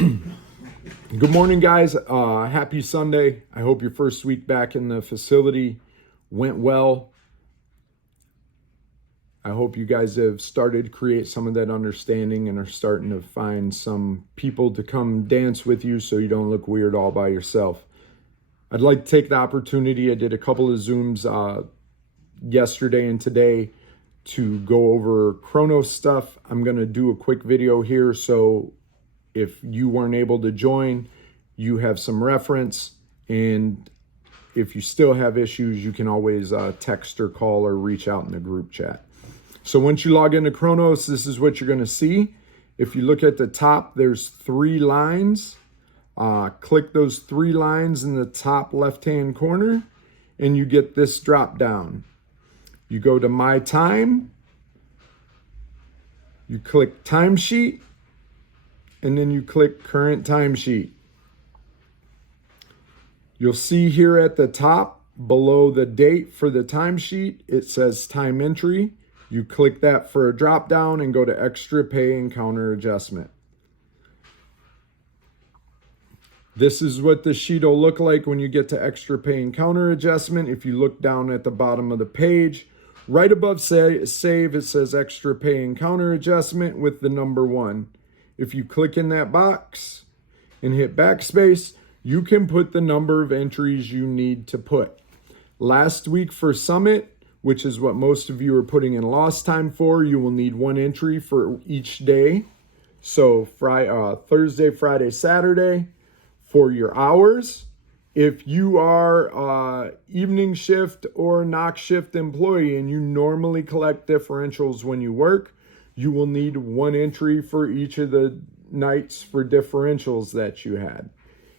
Good morning, guys. Happy Sunday. I hope your first week back in the facility went well. I hope you guys have started to create some of that understanding and are starting to find some people to come dance with you so you don't look weird all by yourself. I'd like to take the opportunity. I did a couple of Zooms yesterday and today to go over Kronos stuff. I'm going to do a quick video here, so if you weren't able to join, you have some reference. And if you still have issues, you can always text or call or reach out in the group chat. So once you log into Kronos, this is what you're going to see. If you look at the top, there's 3 lines. Click those 3 lines in the top left-hand corner, and you get this drop down. You go to My Time, you click Timesheet, and then you click Current Timesheet. You'll see here at the top, below the date for the timesheet, it says Time Entry. You click that for a drop down and go to Extra Pay and Counter Adjustment. This is what the sheet will look like when you get to Extra Pay and Counter Adjustment. If you look down at the bottom of the page, right above Save, it says Extra Pay and Counter Adjustment with the number 1. If you click in that box and hit backspace, you can put the number of entries you need to put. Last week for Summit, which is what most of you are putting in lost time for, you will need 1 entry for each day. So Thursday, Friday, Saturday for your hours. If you are evening shift or knock shift employee and you normally collect differentials when you work, you will need 1 entry for each of the nights for differentials that you had.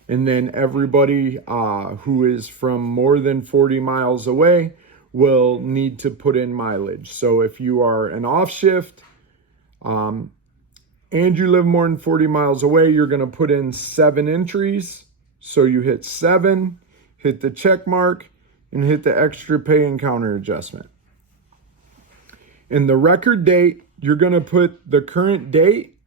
And then everybody who is from more than 40 miles away will need to put in mileage. So if you are an off shift and you live more than 40 miles away, you're going to put in 7 entries. So you hit 7, hit the check mark, and hit the Extra Pay and Counter Adjustment. In the record date, you're going to put the current date.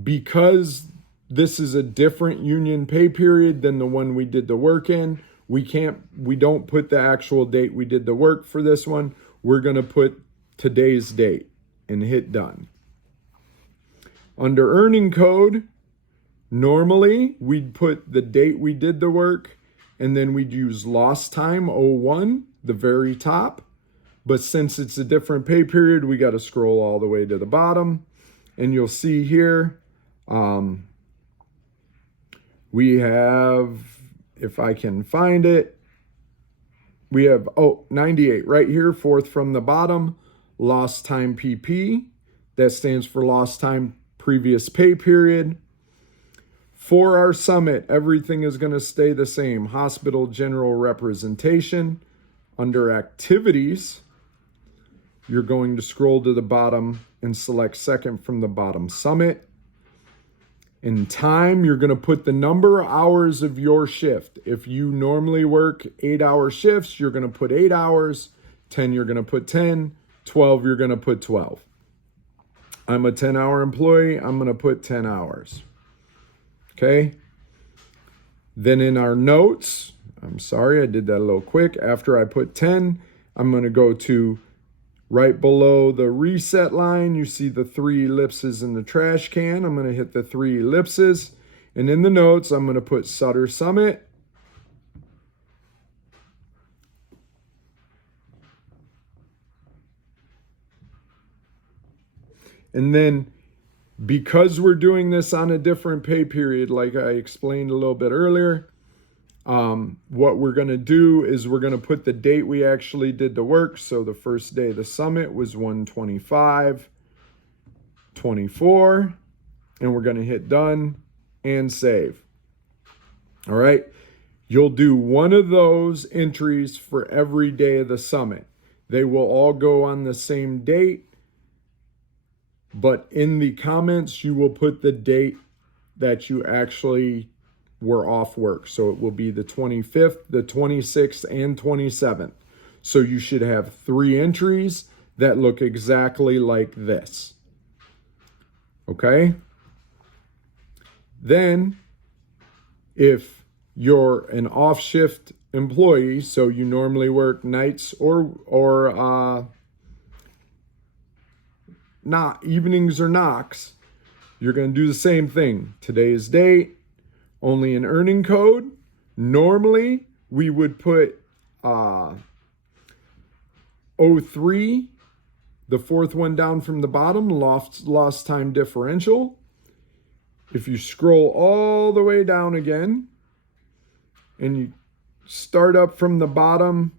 Because this is a different union pay period than the one we did the work in, we don't put the actual date we did the work for this one. We're going to put today's date and hit done. Under earning code, normally we'd put the date we did the work, and then we'd use lost time 01, the very top. But since it's a different pay period, we got to scroll all the way to the bottom. And you'll see here, we have, if I can find it, we have, 98 right here, 4th from the bottom, lost time PP. That stands for lost time previous pay period. For our summit, everything is going to stay the same. Hospital general representation. Under activities, you're going to scroll to the bottom and select second from the bottom, summit. In time, you're going to put the number of hours of your shift. If you normally work 8-hour shifts, you're going to put 8 hours. 10, you're going to put 10. 12, you're going to put 12. I'm a 10-hour employee. I'm going to put 10 hours. Okay? Then in our notes, I'm sorry, I did that a little quick. After I put 10, I'm going to go to right below the reset line. You see the 3 ellipses in the trash can. I'm going to hit the 3 ellipses. And in the notes, I'm going to put Sutter Summit. And then because we're doing this on a different pay period, like I explained a little bit earlier, what we're going to do is we're going to put the date we actually did the work. So the first day of the summit was 1/25/24, and we're going to hit done and save. All right. You'll do one of those entries for every day of the summit. They will all go on the same date, but in the comments, you will put the date that you actually were off work. So it will be the 25th, the 26th, and 27th. So you should have 3 entries that look exactly like this. Okay? Then if you're an off shift employee, so you normally work nights or not evenings or knocks, you're going to do the same thing. Today's date, only an earning code. Normally we would put 03, the fourth one down from the bottom, lost time differential. If you scroll all the way down again and you start up from the bottom,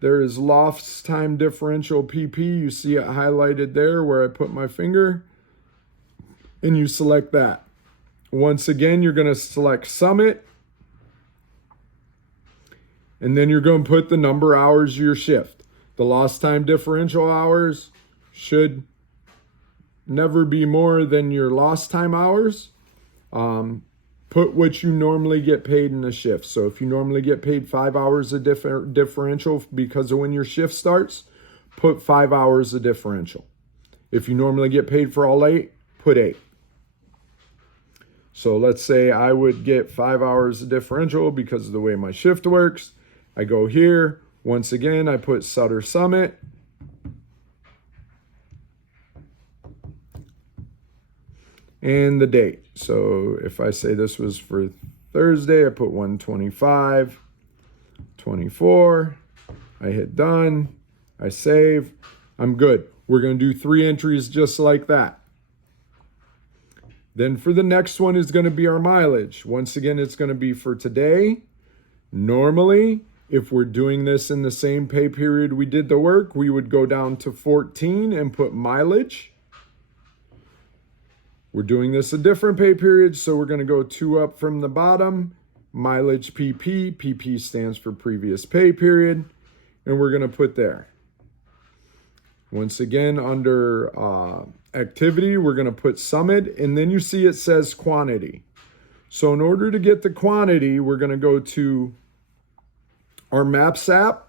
there is lost time differential PP. You see it highlighted there where I put my finger, and you select that. Once again, you're going to select Summit, and then you're going to put the number of hours of your shift. The lost time differential hours should never be more than your lost time hours. Put what you normally get paid in a shift. So if you normally get paid 5 hours of differential because of when your shift starts, put 5 hours of differential. If you normally get paid for all 8, put 8. So let's say I would get 5 hours of differential because of the way my shift works. I go here. Once again, I put Sutter Summit. And the date. So if I say this was for Thursday, I put 125, 24. I hit done. I save. I'm good. We're going to do 3 entries just like that. Then for the next one is going to be our mileage. Once again, it's going to be for today. Normally, if we're doing this in the same pay period we did the work, we would go down to 14 and put mileage. We're doing this a different pay period, so we're going to go 2 up from the bottom. Mileage PP. PP stands for previous pay period. And we're going to put there. Once again, under activity, we're going to put Summit. And then you see it says quantity. So in order to get the quantity, we're going to go to our Maps app.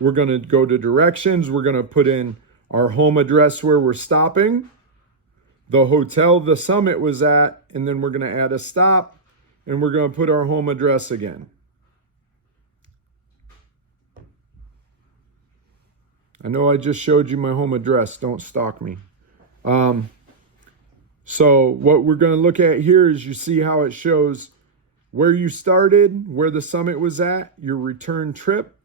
We're going to go to directions. We're going to put in our home address where we're stopping, the hotel the Summit was at, and then we're going to add a stop, and we're going to put our home address again. I know I just showed you my home address. Don't stalk me. So what we're going to look at here is you see how it shows where you started, where the Summit was at, your return trip.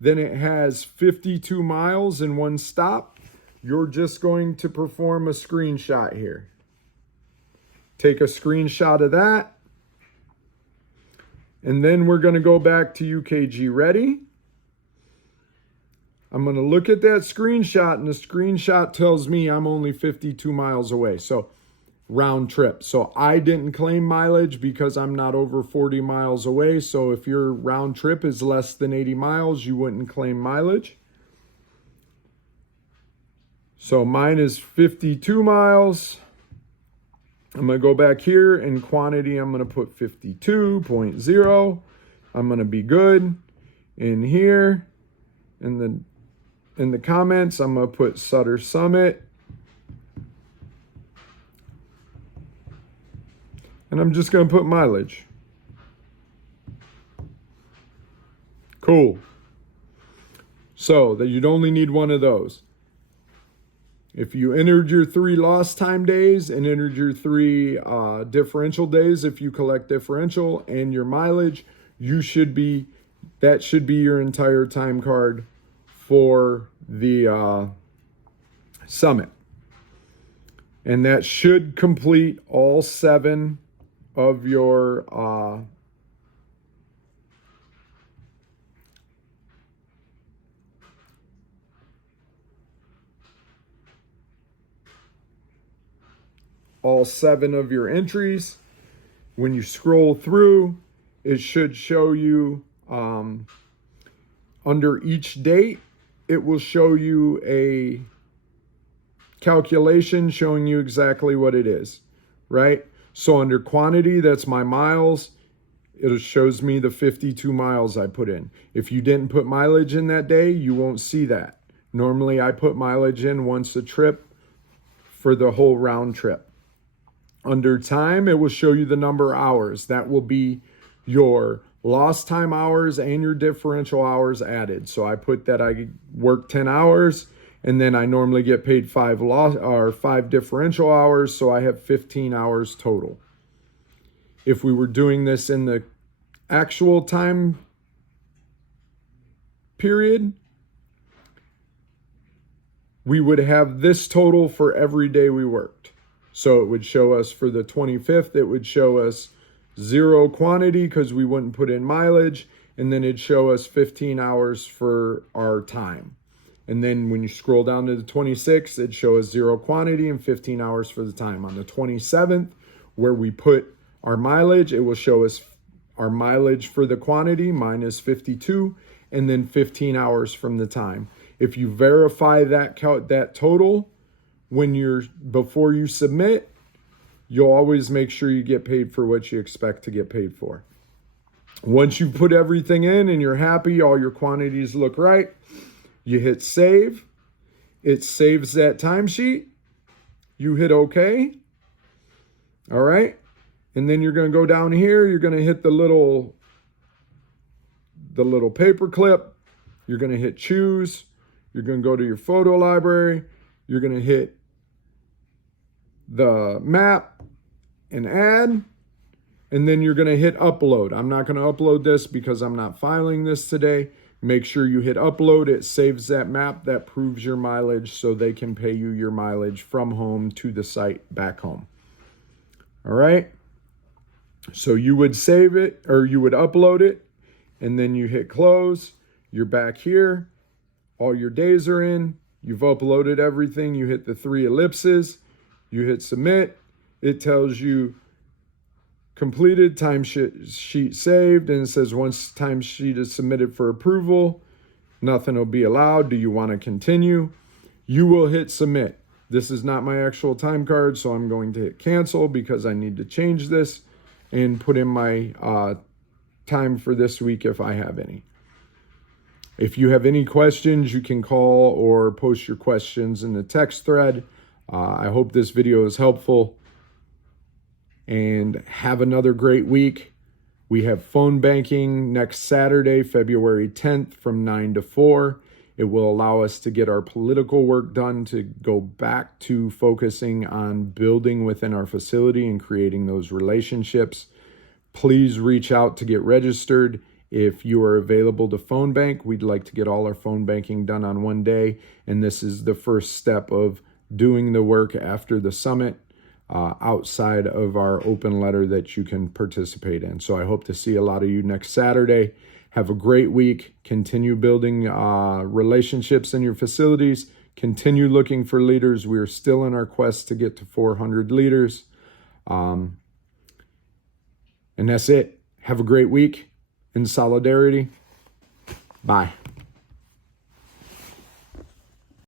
Then it has 52 miles and 1 stop. You're just going to perform a screenshot here. Take a screenshot of that. And then we're going to go back to UKG Ready. I'm going to look at that screenshot, and the screenshot tells me I'm only 52 miles away. So round trip. So I didn't claim mileage because I'm not over 40 miles away. So if your round trip is less than 80 miles, you wouldn't claim mileage. So mine is 52 miles. I'm going to go back here in quantity. I'm going to put 52.0. I'm going to be good. In here, in the comments, I'm going to put Sutter Summit. And I'm just going to put mileage. Cool. So that you'd only need one of those. If you entered your 3 lost time days and entered your 3 differential days, if you collect differential and your mileage, that should be your entire time card for the Summit. And that should complete all 7 of your all 7 of your entries. When you scroll through, it should show you under each date, it will show you a calculation showing you exactly what it is, right? So under quantity, that's my miles. It shows me the 52 miles I put in. If you didn't put mileage in that day, you won't see that. Normally, I put mileage in once a trip for the whole round trip. Under time, it will show you the number of hours. That will be your lost time hours and your differential hours added. So I put that I work 10 hours, and then I normally get paid 5 differential hours, so I have 15 hours total. If we were doing this in the actual time period, we would have this total for every day we worked. So it would show us for the 25th, it would show us 0 quantity because we wouldn't put in mileage, and then it'd show us 15 hours for our time. And then when you scroll down to the 26th, it'd show us 0 quantity and 15 hours for the time. On the 27th, where we put our mileage, it will show us our mileage for the quantity minus 52, and then 15 hours from the time. If you verify that total before you submit, you'll always make sure you get paid for what you expect to get paid for. Once you put everything in and you're happy, all your quantities look right, you hit save. It saves that timesheet. You hit OK. All right. And then you're going to go down here. You're going to hit the little paper clip. You're going to hit choose. You're going to go to your photo library. You're going to hit the map and add. And then you're going to hit upload. I'm not going to upload this because I'm not filing this today. Make sure you hit upload. It saves that map that proves your mileage so they can pay you your mileage from home to the site back home. All right. So you would save it, or you would upload it, and then you hit close. You're back here. All your days are in. You've uploaded everything. You hit the 3 ellipses. You hit submit. It tells you completed, timesheet saved, and it says once timesheet is submitted for approval, nothing will be allowed. Do you want to continue? You will hit submit. This is not my actual time card, so I'm going to hit cancel because I need to change this and put in my time for this week if I have any. If you have any questions, you can call or post your questions in the text thread. I hope this video is helpful. And have another great week. We have phone banking next Saturday, February 10th from 9 to 4. It will allow us to get our political work done, to go back to focusing on building within our facility and creating those relationships. Please reach out to get registered. If you are available to phone bank, we'd like to get all our phone banking done on one day. And this is the first step of doing the work after the summit outside of our open letter that you can participate in. So I hope to see a lot of you next Saturday. Have a great week. Continue building relationships in your facilities. Continue looking for leaders. We are still in our quest to get to 400 leaders. And that's it. Have a great week. In solidarity. Bye.